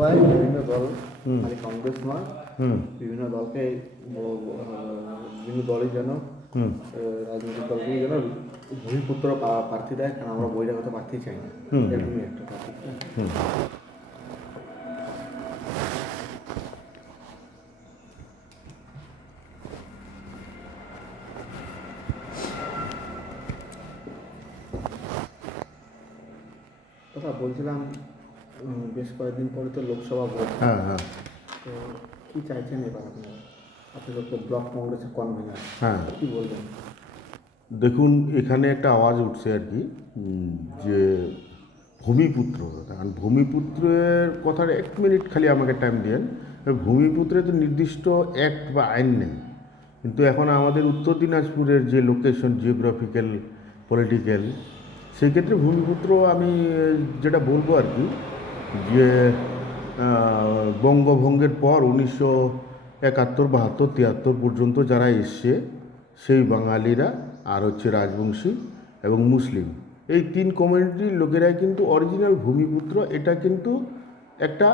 লোকসভায় বিভিন্ন দল, খালি কংগ্রেস নয়, বিভিন্ন দলকে বিভিন্ন দলই যেন রাজনৈতিক দলগুলি যেন ভূমিপুত্র প্রার্থী দেয়, কারণ আমরা বহিরাগত প্রার্থী চাই না, এরকমই একটা প্রার্থী। কথা বলছিলাম, বেশ কয়েকদিন পরে তো লোকসভা ভোট, তো কী চাইছেন এবার আপনারা? আপনি তো ব্লক কংগ্রেসের কনভেনার, কী বলবেন? দেখুন, এখানে একটা আওয়াজ উঠছে আর কি, যে ভূমিপুত্র, কারণ ভূমিপুত্রের কথার 1 মিনিট খালি আমাকে টাইম দিন। ভূমিপুত্রের তো নির্দিষ্ট অ্যাক্ট বা আইন নেই, কিন্তু এখন আমাদের উত্তর দিনাজপুরের যে লোকেশন, জিওগ্রাফিক্যাল, পলিটিক্যাল, সেই ক্ষেত্রে ভূমিপুত্র আমি যেটা বলবো আর কি, যে বঙ্গভঙ্গের পর 1971, 72, 73 পর্যন্ত যারা এসছে সেই বাঙালিরা আর হচ্ছে রাজবংশী এবং মুসলিম, এই 3 কমিউনিটির লোকেরাই কিন্তু অরিজিনাল ভূমিপুত্র। এটা কিন্তু একটা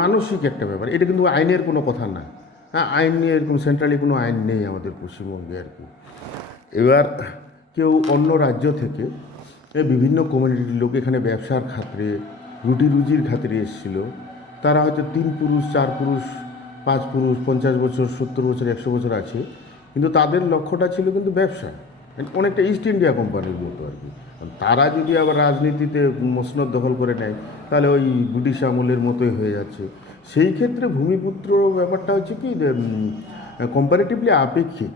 মানসিক একটা ব্যাপার, এটা কিন্তু আইনের কোনো কথা না। হ্যাঁ, আইন নিয়ে এরকম সেন্ট্রালি কোনো আইন নেই আমাদের পশ্চিমবঙ্গে আর কি। এবার কেউ অন্য রাজ্য থেকে বিভিন্ন কমিউনিটির লোক এখানে ব্যবসার খাতিরে, রুটি রুজির খাতিরে এসেছিল। তারা হয়তো 3 পুরুষ, 4 পুরুষ, 5 পুরুষ, 50 বছর, 70 বছর, 100 বছর আছে, কিন্তু তাদের লক্ষ্যটা ছিল কিন্তু ব্যবসা, অনেকটা ইস্ট ইন্ডিয়া কোম্পানির মতো আর কি। তারা যদি আবার রাজনীতিতে মসনদ দখল করে নেয়, তাহলে ওই ব্রিটিশ আমলের মতোই হয়ে যাচ্ছে। সেই ক্ষেত্রে ভূমিপুত্র ব্যাপারটা হচ্ছে কি, কম্পারেটিভলি আপেক্ষিক।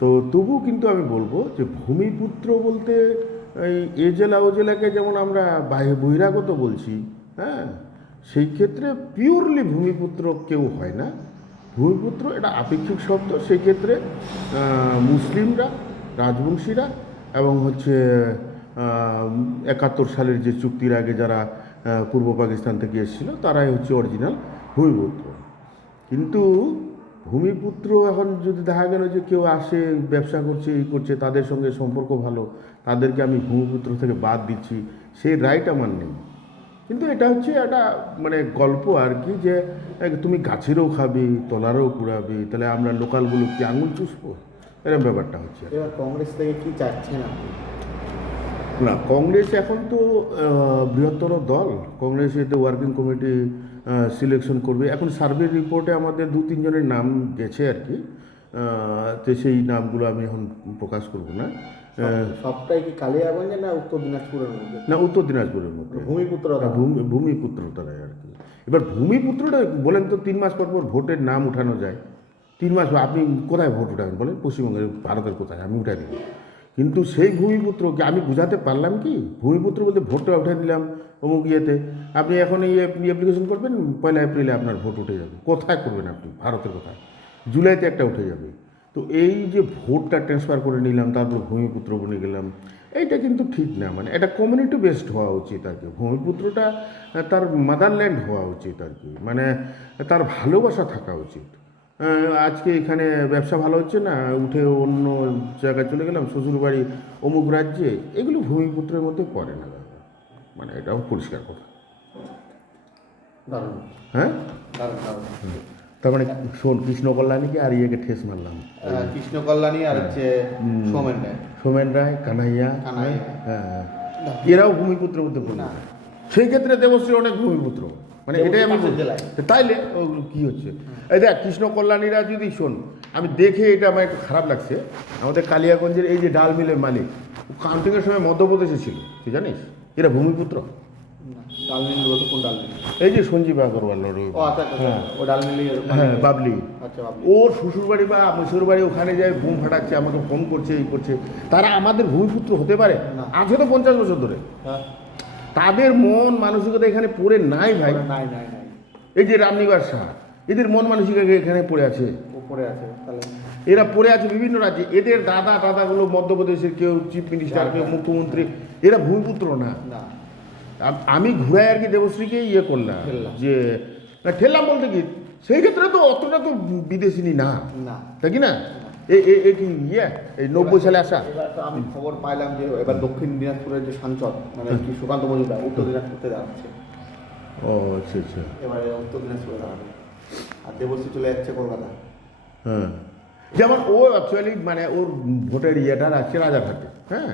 তো তবুও কিন্তু আমি বলবো যে ভূমিপুত্র বলতে এ জেলা ও জেলাকে যেমন আমরা বহিরাগত বলছি, হ্যাঁ, সেই ক্ষেত্রে পিওরলি ভূমিপুত্র কেউ হয় না। ভূমিপুত্র এটা আপেক্ষিক শব্দ। সেই ক্ষেত্রে মুসলিমরা, রাজবংশীরা এবং হচ্ছে 71 সালের যে চুক্তির আগে যারা পূর্ব পাকিস্তান থেকে এসেছিল, তারাই হচ্ছে অরিজিনাল ভূমিপুত্র। কিন্তু ভূমিপুত্র এখন যদি দেখা গেল যে কেউ আসে, ব্যবসা করছে, এই করছে, তাদের সঙ্গে সম্পর্ক ভালো, তাদেরকে আমি ভূমিপুত্র থেকে বাদ দিচ্ছি, সেই রাইট আমার নেই। কিন্তু এটা হচ্ছে একটা মানে গল্প আর কি, যে তুমি গাছেরও খাবে, তলারও কুড়াবে, তাহলে আমরা লোকালগুলো কি আঙুল চুষবো, এরকম ব্যাপারটা হচ্ছে। এবার কংগ্রেস থেকে কী চাচ্ছেন আপনি? না, কংগ্রেস এখন তো বৃহত্তর দল, কংগ্রেস এতে ওয়ার্কিং কমিটি সিলেকশন করবে। এখন সার্ভে রিপোর্টে আমাদের 2-3 জনের নাম গেছে আর কি, তো সেই নামগুলো আমি এখন প্রকাশ করব না। সবটাই কি কালিয়াগঞ্জে না উত্তর দিনাজপুরের মধ্যে? না, উত্তর দিনাজপুরের মধ্যে ভূমিপুত্র, ভূমিপুত্রতারাই আর কি। এবার ভূমিপুত্রটা বলেন তো, 3 মাস পর পর ভোটের নাম উঠানো যায়? 3 মাস আপনি কোথায় ভোট উঠাবেন বলেন? পশ্চিমবঙ্গের, ভারতের কোথায়? আমি উঠাই দেবো। কিন্তু সেই ভূমিপুত্রকে আমি বুঝাতে পারলাম কি? ভূমিপুত্র বলতে ভোটটা উঠে দিলাম অমুক ইয়েতে, আপনি এখন এই অ্যাপ্লিকেশন করবেন, 1 এপ্রিলে আপনার ভোট উঠে যাবে। কোথায় করবেন আপনি? ভারতের কোথায়? জুলাইতে একটা উঠে যাবে। তো এই যে ভোটটা ট্রান্সফার করে নিলাম, তারপর ভূমিপুত্র বনে গেলাম, এইটা কিন্তু ঠিক না। মানে এটা কমিউনিটি বেসড হওয়া উচিত আর কি। ভূমিপুত্রটা তার মাদারল্যান্ড হওয়া উচিত আর কি, মানে তার ভালোবাসা থাকা উচিত। আজকে এখানে ব্যবসা ভালো হচ্ছে না, উঠে অন্য জায়গায় চলে গেলাম, শ্বশুরবাড়ি অমুক রাজ্যে, এগুলো ভূমিপুত্রের মধ্যে পড়ে না দাদা, মানে এটাও পরিষ্কার কথা। দারুণ, হ্যাঁ, দারুণ, দারুণ। তার মানে শোন, কৃষ্ণ কল্যাণীকে আর ইয়েকে ঠেস মারলাম, কৃষ্ণ কল্যাণী আর হচ্ছে সোমেন রায়, কানাইয়া, কানাইয়া, হ্যাঁ, এরাও ভূমিপুত্রের মধ্যে পড়ে। সেই ক্ষেত্রে দেবশ্রী অনেক ভূমিপুত্র, মানে এটাই আমি তাইলে ওগুলো কী হচ্ছে। এই দেখ, কৃষ্ণ কল্যাণীরা যদি শোন, আমি দেখে এটা আমার একটু খারাপ লাগছে। আমাদের কালিয়াগঞ্জের এই যে ডাল মিলের মালিক, ও কাউন্টিংয়ের সময় মধ্যপ্রদেশে ছিল, তুই জানিস? এরা ভূমিপুত্র। ডাল মিল বলতে কোন ডাল মিল? এই যে সঞ্জীব আগরওয়াল, ও ডাল মিল, হ্যাঁ, বাবলি। আচ্ছা, ওর শ্বশুরবাড়ি বা শ্বশুরবাড়ি ওখানে যায় বুম ফাটাচ্ছে, আমাকে ফোন করছে, এই করছে। তারা আমাদের ভূমিপুত্র হতে পারে? আছে তো 50 বছর ধরে। তাদের মন মানসিকতা এখানে পড়ে নাই ভাই, নাই নাই নাই। এই যে রামনিবাস শাহ, এদের মন মানসিকতা এখানে পড়ে আছে, পড়ে আছে। তাহলে এরা পড়ে আছে বিভিন্ন রাজ্যে। এদের দাদা দাদাগুলো মধ্যপ্রদেশের, কেউ চিফ মিনিস্টার, কেউ মুখ্যমন্ত্রী, এরা ভূমিপুত্র না। আমি ঘুরাই আর কি দেবশ্রীকে ইয়ে করলাম, যে না ঠেললাম বলতে কি, সেই ক্ষেত্রে তো অতটা তো বিদেশিনী না, তাই কি না? এই 90 সালে আসা। এবার তো আমি খবর পাইলাম যে এবার দক্ষিণ দিনাজপুরের যে সাংসদ, মানে কি সুকান্ত মজুমদার, উত্তর দিনাজপুরতে যাচ্ছে। ও আচ্ছা আচ্ছা। এবারে উত্তর দিনাজপুরে দাঁড়াবে, আর দেবশ্রী চলে যাচ্ছে কলকাতা। হ্যাঁ, যেমন ও অ্যাকচুয়ালি মানে ওর ভোটের ইয়েটা আছে রাজারহাটে। হ্যাঁ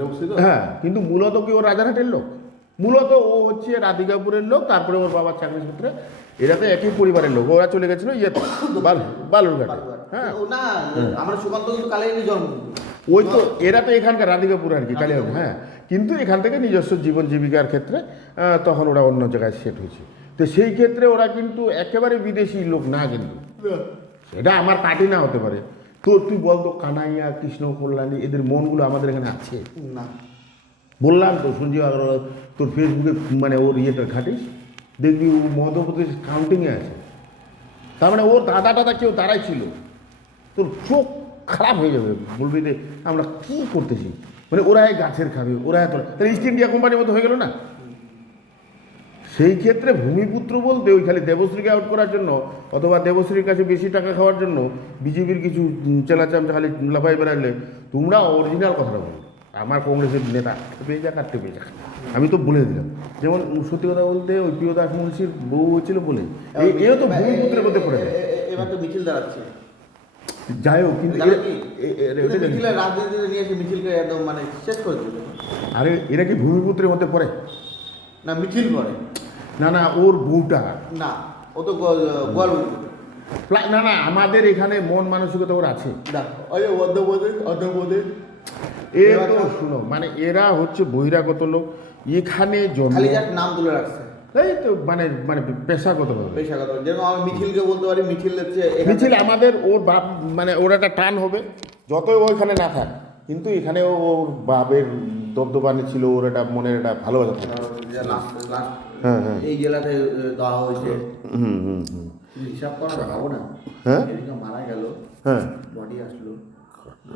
দেবশ্রী তো হ্যাঁ, কিন্তু মূলত কি ও রাজারহাটের লোক? মূলত ও হচ্ছে রাধিকাপুরের লোক, তারপরে ওর বাবার চাকরি সূত্রে এরা তো একই পরিবারের লোক। ওরা চলে গেছিলো ইয়েতে বালুরঘাটে। হ্যাঁ, ও না, আমরা সুকান্ত কিন্তু কালাইনি জন্ম কিন্তু। ওই তো এরা তো এখানকার রাধিকাপুর আর কি কালিয়াগঞ্জ। হ্যাঁ, কিন্তু এখান থেকে নিজস্ব জীবন জীবিকার ক্ষেত্রে তখন ওরা অন্য জায়গায় সেট হয়েছে। তো সেই ক্ষেত্রে ওরা কিন্তু একেবারে বিদেশি লোক না, কিন্তু এটা আমার পার্টি না হতে পারে। তুই বলতো কানাইয়া, কৃষ্ণ কল্যাণী, এদের মনগুলো আমাদের এখানে আছে না। বললাম তো, সঞ্জীব আগরওয়াল তোর ফেসবুকে মানে ওর ইয়েটা ঘাটিস, দেখবি ও মধ্যপ্রদেশ কাউন্টিংয়ে আছে। তার মানে ওর দাদা টাদা কেউ দাঁড়াই ছিল, তোর চোখ খারাপ হয়ে যাবে, বলবি যে আমরা কী করতেছি। মানে ওরা এই গাছের খাবে, ওরা এত, তাহলে ইস্ট ইন্ডিয়া কোম্পানির মতো হয়ে গেল না? সেই ক্ষেত্রে ভূমিপুত্র বলতে ওই খালি দেবশ্রীকে আউট করার জন্য অথবা দেবশ্রীর কাছে বেশি টাকা খাওয়ার জন্য বিজেপির কিছু চেলাচামচা খালি লাফাই বেড়ালে, তোমরা অরিজিনাল কথাটা বলো। আমার কংগ্রেসের নেতা পেয়ে যাক আর পেয়ে যাক, আমি তো বলে দিলাম। যেমন সত্যি কথা বলতে ওই প্রিয়দাস মুন্সির বউ হয়েছিল বলে এও তো ভূমিপুত্রের মধ্যে পড়ে যায়। এবার তো মিছিল দাঁড়াচ্ছে, যাই হোক, কিন্তু মিছিলের রাজনীতিতে নিয়ে এসে মিছিলকে একদম মানে শেষ করে দিল। আরে এরা কি ভূমিপুত্রের মধ্যে পড়ে? না, মিছিল করে না না, ওর বউটা না, ও তো গোয়াল। না না, আমাদের এখানে মন মানসিকতা ওর আছে। অর্ধপ্রদেশ এ তো শুনো, মানে এরা হচ্ছে বহিরাগত লোক, এখানে জন্ম, খালি যার নাম তুলে রাখছে। এই তো মানে মানে পেশাগত ভাবে পেশাগত, যেরকম আমি মিছিলকে বলতে পারি মিছিল হচ্ছে মিছিল আমাদের ওর বাপ, মানে ওর একটা টান হবে যতই ওইখানে না থাক, কিন্তু এখানে ওর বাপের দবদবানি ছিল, ওর একটা মনের একটা ভালোবাসা থাকে। হ্যাঁ হ্যাঁ, এই জেলাতে দেওয়া হয়েছে। হুম হুম হুম, হিসাব করা ভাবো না। হ্যাঁ এদিকে মারা গেল, হ্যাঁ বডি আসলো,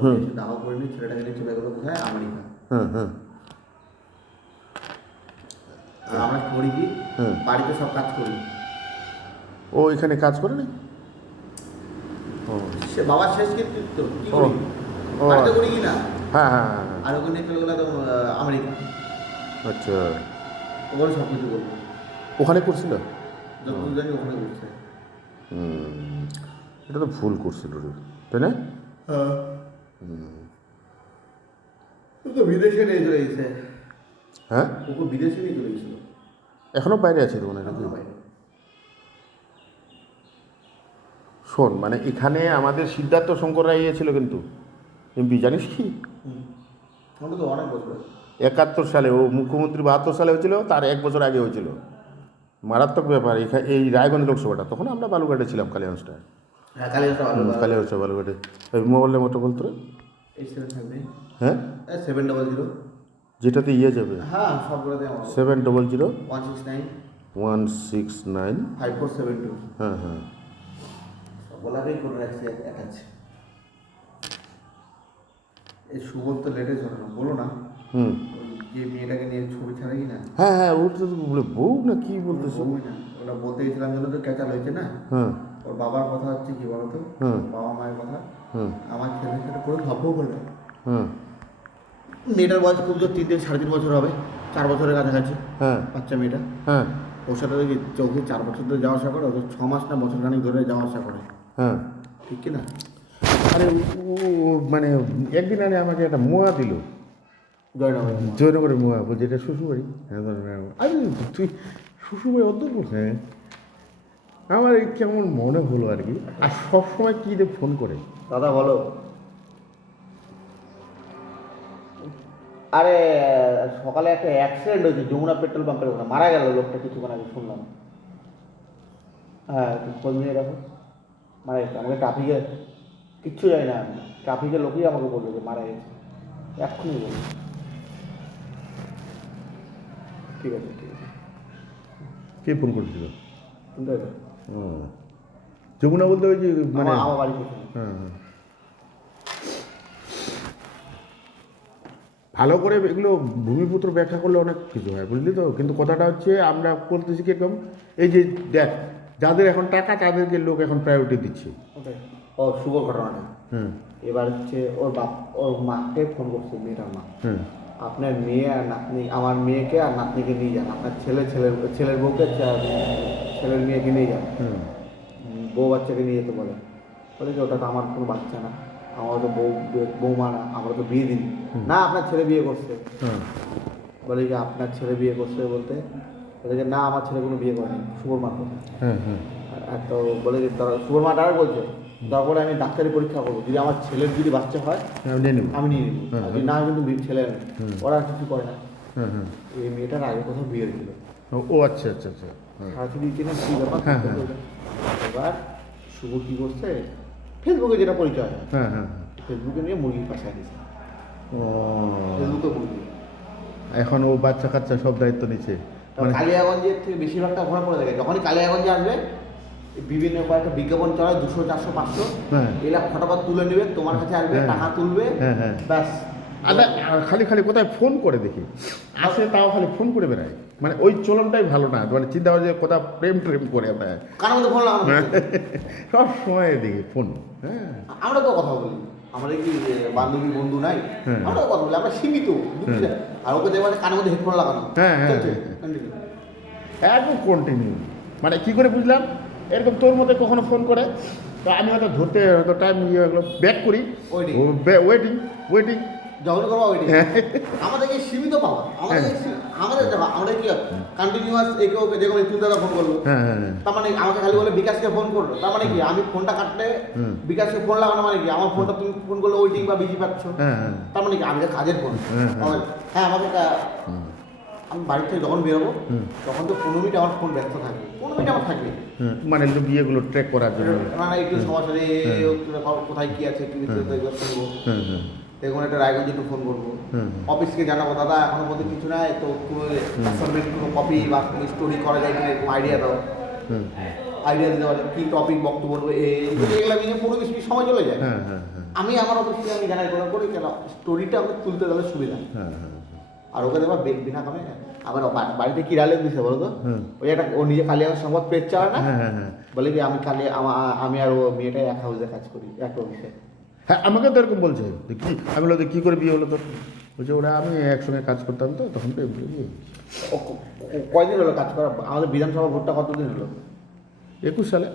হুম, দাহ করে নিয়ে ছেলেটাকে নিয়ে চলে গেলো কোথায়, আমেরিকা। হ্যাঁ হ্যাঁ, আর আমরা করি কি, হুম। বাড়িতে সব কাজ করি। ও এখানে কাজ করে না? ও সে বাবার শেষ কৃতিত্ব কি ও, করি, ও। বাড়িতে করি কি না। হ্যাঁ হ্যাঁ হ্যাঁ হ্যাঁ, আর ওখানে চলে গেলো একদম আমেরিকা, আচ্ছা, ওখানে সব কিছু করবো, ওখানে করছিল? যতদূর জানি ওখানে করছে। এটা তো ভুল করছিল রে, তাই না? ও তো বিদেশে নিয়ে চলে গেছে, হ্যাঁ, ওকে বিদেশে নিয়ে চলে গেছিল। এখনো বাইরে আছে তো মনে হয় নাকি? শোন, মানে এখানে আমাদের সিদ্ধার্থ শঙ্কর রায় ছিল কিন্তু এমপি, জানিস কি? ওটা তো অনেক বছর। 71 সালে, ও মুখ্যমন্ত্রী 72 সালে হয়েছিল, তার 1 বছর আগে হয়েছিল। মারাত্মক ব্যাপার। এখানে এই রায়গঞ্জ লোকসভাটা, তখন আমরা বালুঘাটে ছিলাম, কালিয়াগঞ্জটা। হ্যাঁ, কালিয়াগঞ্জ বালুঘাটে। ওই মোবাইলের মতো বলতো রে। 87 থাকবে। হ্যাঁ, 700, যেটাতে ইয়ে যাবে, হ্যাঁ সবগুলোতে আমার 700 169 169, 5472 হ্যাঁ হ্যাঁ, সবগুলাকেই করে রাখছি অ্যাটাচ। এই সুবল তো লেটে ধরে না, বলো না হুম, ওই যে মেয়েটাকে নিয়ে ছবি ছাড়াই না, হ্যাঁ হ্যাঁ, ওর তো বলে বউ না কি বলতেছে? বউই না, ওটা বলতে গেছিলাম জন্য তো ক্যাচাল হয়েছে না। হ্যাঁ ওর বাবার কথা হচ্ছে কি বলতো, হুম, বাবা মায়ের কথা, হুম, আমার ছেলের সাথে করে ভাববো বলে। হুম, মেয়েটার বয়স খুব জোর 3 থেকে 3.5 বছর হবে, 4 বছরের কাছাকাছি হ্যাঁ বাচ্চা মেয়েটা। হ্যাঁ ওর সাথে দেখি চৌকি 4 বছর ধরে যাওয়া আসা করে, ওদের 6 মাস না বছর খানিক ধরে যাওয়া আসা করে, হ্যাঁ। ঠিক কি না? আরে ও মানে একদিন আগে আমাকে একটা মোয়া দিল, জয়নগর জয়নগরের মোয়া, বলছে এটা শ্বশুরবাড়ি। আরে তুই শ্বশুরবাড়ি অত হ্যাঁ, আমার এই কেমন মনে হলো আর কি। আর সবসময় কী দিয়ে ফোন করে, দাদা বলো। আরে সকালে একটা অ্যাক্সিডেন্ট হয়েছে যমুনা পেট্রোল পাম্পের ওখানে, মারা গেল লোকটা কিছুক্ষণ আগে শুনলাম। হ্যাঁ, তুমি খোঁজ নিয়ে রাখো। মারা গেছে, আমাকে ট্রাফিকে কিচ্ছু যায় না, ট্রাফিকের লোকই আমাকে বললো যে মারা গেছে, এক্ষুনি বললো। ঠিক আছে ঠিক আছে, কে ফোন করেছিল? শুনতে হবে। ও, যমুনা বলতে ওই যে মানে আমার বাড়ি পেছনে। হ্যাঁ হ্যাঁ, ভালো করে এগুলো ভূমিপুত্র ব্যাখ্যা করলে অনেক কিছু হয়, বুঝলি তো। কিন্তু কথাটা হচ্ছে আমরা করতেছি কিরকম, এই যে দেখ, যাদের এখন টাকা তাদেরকে লোক এখন প্রায়োরিটি দিচ্ছে। ওটাই ও শুভ ঘটনাটা। হুম এবার হচ্ছে ওর বাপ, ওর মাকে ফোন করছে, মেয়েটার মা। হুম আপনার মেয়ে আর নাতনি, আমার মেয়েকে আর নাতনিকে নিয়ে যান, আপনার ছেলের বউকে ছেলের মেয়েকে নিয়ে যান, বউ বাচ্চাকে নিয়ে যেতে বলে। বলে যে ওটা তো আমার কোনো বাচ্চা না, আমার তো বৌমা না, আমরা তো বিয়ে দিই না, আপনার ছেলে বিয়ে করছে। বলে যে আপনার ছেলে বিয়ে করছে বলতে, বলে যে না আমার ছেলে কোনো বিয়ে করেনি, শুভর মা কথা। আর তো বলে যে শুভর মা আর বলছে তারপরে আমি ডাক্তারি পরীক্ষা করবো, যদি আমার ছেলের যদি বাচ্চা হয় আমি নিয়ে নেবো, যদি না কিন্তু ছেলে ওরা আর কিছু করে না। এই মেয়েটার আগে কোথাও বিয়ে হয়েছিল। ও আচ্ছা আচ্ছা আচ্ছা। সাথে দিয়েছে না কি ব্যাপার। এবার শুভ কি করছে, ফেসবুকে যেটা পরিচয় হয়, ফেসবুকে নিয়ে মুরগির পাশায় দিয়েছে, ফেসবুকে মুরগি। এখন ও বাচ্চা কাচ্চা সব দায়িত্ব নিচ্ছে। কালিয়াগঞ্জের থেকে বেশিরভাগটা ঘোরা পড়ে থাকে, যখনই কালিয়াগঞ্জে আসবে বিভিন্ন কয়েকটা বিজ্ঞাপন চড়ায় 200, 400, 500 এগুলা ফটাফট তুলে নেবে, তোমার কাছে আসবে, টাকা তুলবে, ব্যাস। আচ্ছা, খালি খালি কোথায় ফোন করে দেখি আসে, তাও খালি ফোন করে বেড়ায়, মানে ওই চলনটাই ভালো না, মানে চিন্তা করে যে কোথাও প্রেম করে আমরা কারণ মধ্যে ফোন লাগানো সব সময় দেখি ফোন। আমরা তো কথা বলি, আমাদের কি বান্ধবী বন্ধু নাই, আমরা তো কথা বলি, আমরা সীমিত। আর ওকে দেখবে কানের মধ্যে হেডফোন লাগানো, একদম কন্টিনিউ। মানে কি করে বুঝলাম, এরকম তোর মধ্যে কখনো ফোন করে, তো আমি হয়তো ধরতে হয়তো টাইম ব্যাক করি, ওয়েটিং যখন করবো ওইটাই আমাদেরকে সীমিত পাওয়া, আমাদের দেখো আমরা কি কন্টিনিউয়াস একে ওকে যে কোনো দাদা ফোন করলো, তার মানে আমাকে খালি বলে বিকাশকে ফোন করলো, তার মানে কি আমি ফোনটা কাটলে বিকাশকে ফোন লাগানো, মানে কি আমার ফোনটা তুমি ফোন করলে ওয়েটিং বা বিজি পাচ্ছ, তার মানে কি আমি কাজের ফোন। হ্যাঁ আমাকে আমি বাড়ি থেকে যখন বেরোবো তখন তো 15 মিনিট আমার ফোন ব্যস্ত থাকবে, 15 মিনিট আমার থাকবে, মানে একটু বিয়েগুলো ট্র্যাক করার জন্য, মানে একটু সবার সাথে কোথায় কি আছে কি শুনবো, দেখুন একটা রায়গঞ্জে একটু ফোন করবো, অফিসকে জানাবো দাদা এখনো মধ্যে কিছু নাই তো কোনো কপি বা স্টোরি করা যায় কিনা এরকম আইডিয়া দাও, আইডিয়া দিতে পারে কি টপিক বক্তব্য বলবো, এগুলো মিনিমাম 15-20 মিনিট সময় চলে যায়। আমি আমার অফিসকে আমি জানাই করি কেন স্টোরিটা আমাকে তুলতে গেলে সুবিধা, আর ওকে দেখবা বিনা কামে আবার বাড়িতে কি ডালে দিছে বলো তো, ওই একটা ও নিজে কালিয়া সংবাদ পেজ চায় না, বলে কি আমি আমি আর ও মেয়েটা এক হাউসে কাজ করি, এক অফিসে। হ্যাঁ আমাকে তো এরকম বলছে, কি আমি বলতে কী করে বিয়ে হলো তোর, বলছে ওরা আমি একসঙ্গে কাজ করতাম তো তখন তো বিয়ে। কয়দিন হলো কাজ করা, আমাদের বিধানসভা ভোটটা কতদিন হলো? 21 সালে,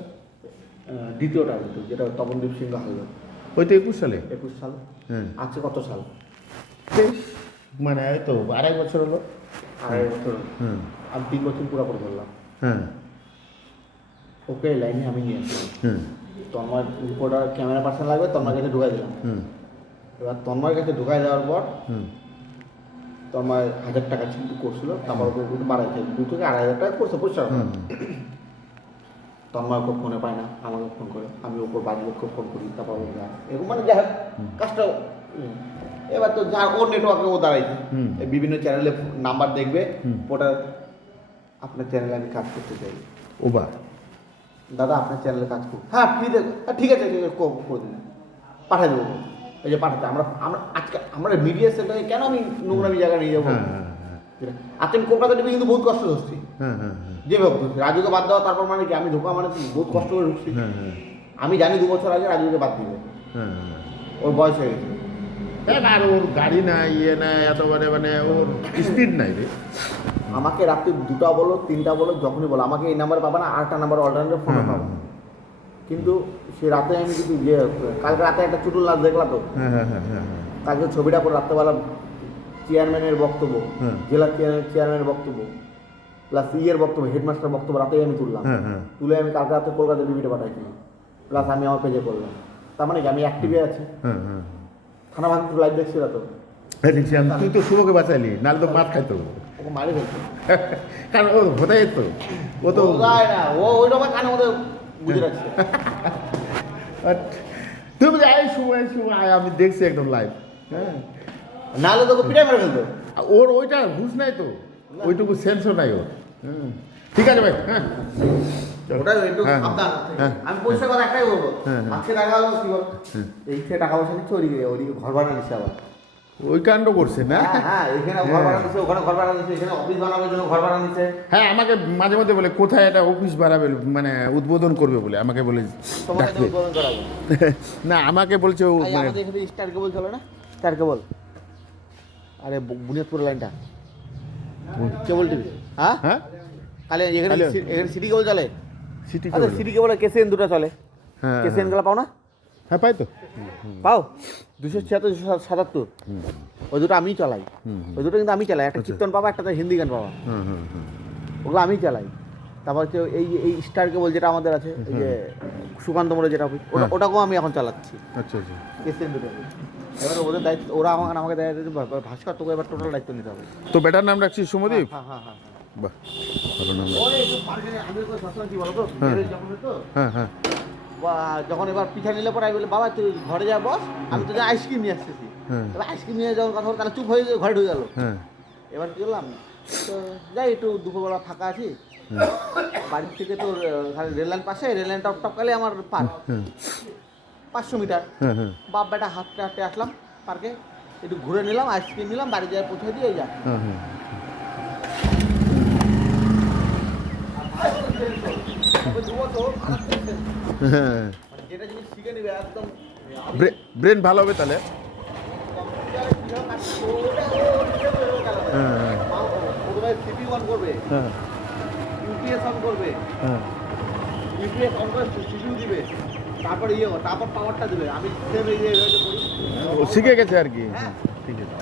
দ্বিতীয়টা কিন্তু যেটা তপনদীপ সিংহ হারলো, ওই তো 21 সালে। 21 সাল, হ্যাঁ আজকে কত সাল? 23, মানে এই তো 2.5 বছর হলো। 2.5 বছর, আমি 3 বছর পুরোপুরি করলাম। ওকে লাইনে আমি নিয়ে আসলাম, তন্ময় রিপোর্টার ক্যামেরা পার্সন লাগবে, তন্ময়ের কাছে ঢুকাই দিলাম। এবার তন্ময়ের কাছে ঢুকাই দেওয়ার পর তন্ময় 1000 টাকা কিন্তু করছিল, তারপর ওকে কিন্তু বাড়াইছে 2 থেকে 2.5 টাকা করছে পরিষ্কার। তন্ময় ওকে ফোনে পায় না, আমাকে ফোন করে, আমি ওপর বাড়ির লোককে ফোন করি, তারপর ও যায় এরকম, মানে যাই হোক কাজটা। এবার তো যা ওর নেটওয়ার্কে ও দাঁড়াইছে, বিভিন্ন চ্যানেলে নাম্বার দেখবে, ওটা আপনার চ্যানেলে আমি কাজ করতে চাই, ও বা দাদা আপনার চ্যানেলে কাজ করুন, হ্যাঁ ফ্রিতে, ঠিক আছে করে দিন, পাঠিয়ে দেবো। এই যে পাঠাতে আমরা আজকে আমরা মিডিয়া সেন্টারে কেন আমি নোংরামি জায়গায় নিয়ে যাবো? আজকে আমি কলকাতা টিভি কিন্তু বহুত কষ্ট হচ্ছি, যেভাবে রাজুকে বাদ দেওয়া, তারপর মানে কি আমি ঢোকা মানে বহুত কষ্ট করে ঢুকছি। আমি জানি 2 বছর আগে রাজুকে বাদ দিবে, ওর বয়স হয়ে গেছে, আর ওর গাড়ি নাই ইয়ে নাই এতবারে, মানে ওর স্পিড নাই রে। আমাকে রাত্রি 2টা বলো 3টা বলো যখনই বলো আমাকে এই নাম্বার পাবা না, 8টা নাম্বার অল্টারনেটিভ ফোনে পাবো, কিন্তু সে রাতে আমি কিন্তু কালকে রাতে একটা চুটুল নাচ দেখলাম তো, কালকে ছবিটা করে রাত্রেবেলা চেয়ারম্যানের বক্তব্য, জেলা চেয়ারম্যানের বক্তব্য প্লাস ইয়ের বক্তব্য, হেডমাস্টার বক্তব্য রাতেই আমি তুললাম, তুলে আমি কালকে রাতে কলকাতা টিভিতে পাঠাইছিলাম, প্লাস আমি আমার পেজে করলাম, তার মানে কি আমি অ্যাক্টিভে আছি। থানা ভাঙ লাইভ দেখছিল তো, তুই তো শুভকে বাঁচাইলি, নাহলে তো মাছ খাইতো, ওকে মারি ফেলছে, কারণ ও ভোটাই তো, ও তো না ও ওই রকম কানের মধ্যে বুঝে রাখছে। তুমি আয় শুভ আয়, আমি দেখছি একদম লাইভ, নাহলে তোকে পিটাই মেরে ফেলতো। ওর ওইটা ঘুষ নাই তো, ওইটুকু সেন্সও নাই ওর। ঠিক আছে ভাই, হ্যাঁ ওটা একটু সাবধান। আমি পয়সার কথা একটাই বলবো, আজকে টাকা হলো কি বল, এই থেকে টাকা পয়সা নিচ্ছে, ওদিকে ঘর ভাড়া নিচ্ছে আবার, ওই কাণ্ড করছে না? হ্যাঁ এখানে ঘর ভাড়া নিচ্ছে, ওখানে ঘর ভাড়া নিচ্ছে, এখানে অফিস বানানোর জন্য ঘর ভাড়া নিচ্ছে। হ্যাঁ আমাকে মাঝে মধ্যে বলে কোথায় এটা অফিস বানাবে, মানে উদ্বোধন করবে বলে আমাকে বলে ডাকবে। না আমাকে বলছে ও আমাদের এখানে স্টারকে বলছিল না, স্টারকে বল আরে বুনিয়াদপুর লাইনটা কেবল টিভি হ্যাঁ হ্যাঁ তাহলে এখানে এখানে সিটি কেবল চলে সিটি আচ্ছা সিটি কেবল কেসিএন দুটো চলে হ্যাঁ কেসিএন গুলো পাও না হ্যাঁ পাই তো পাও 276 277 ওই দুটো আমি চালাই ওই দুটো কিন্তু আমি চালাই একটা কীর্তন পাবা একটা হিন্দি গান পাবা ওগুলো আমি চালাই তারপর হচ্ছে এই স্টার কেবল যেটা আমাদের আছে এই যে সুকান্ত মোড়ে যেটা অফিস ওটাকেও আমি এখন চালাচ্ছি আচ্ছা আচ্ছা কেসিএন দুটো এবার ওদের দায়িত্ব ওরা আমাকে ভাস্কর তোকে এবার টোটাল দায়িত্ব নিতে হবে তো বেটার নাম রাখছিস সমদীপ হ্যাঁ হ্যাঁ হ্যাঁ বাহ ভালো নাম আমি সবসময় কি বলো তো হ্যাঁ। যখন হতো হ্যাঁ হ্যাঁ বা যখন এবার পিঠা নিলে পরে আমি বলি বাবা তুই ঘরে যা বস আমি তোকে আইসক্রিম নিয়ে আসতেছি হ্যাঁ এবার আইসক্রিম নিয়ে যাওয়ার কথা বলে তাহলে চুপ হয়ে ঘরে ঢুকে গেল হ্যাঁ এবার কি করলাম তো যাই একটু দুপুরবেলা ফাঁকা আছি বাড়ির থেকে তো খালি রেল লাইন পাশে রেল লাইন টপকালে আমার পার্ক 500 মিটার হ্যাঁ হ্যাঁ বাপ বেটা হাঁটতে হাঁটতে আসলাম পার্কে একটু ঘুরে নিলাম আইসক্রিম নিলাম বাড়ি যায় পৌঁছে দিয়ে যা হ্যাঁ হ্যাঁ হ্যাঁ যেটা জিনিস শিখে নিবে একদম ব্রেন ভালো হবে তাহলে হ্যাঁ হ্যাঁ সিপি অন করবে হ্যাঁ ইউপিএস অন করবে হ্যাঁ ইউপিএস অন করে সিপিইউ দিবে তারপর তারপর পাওয়ারটা দিবে আমি সেম এই যে করি ও শিখে গেছে আর কি ঠিক আছে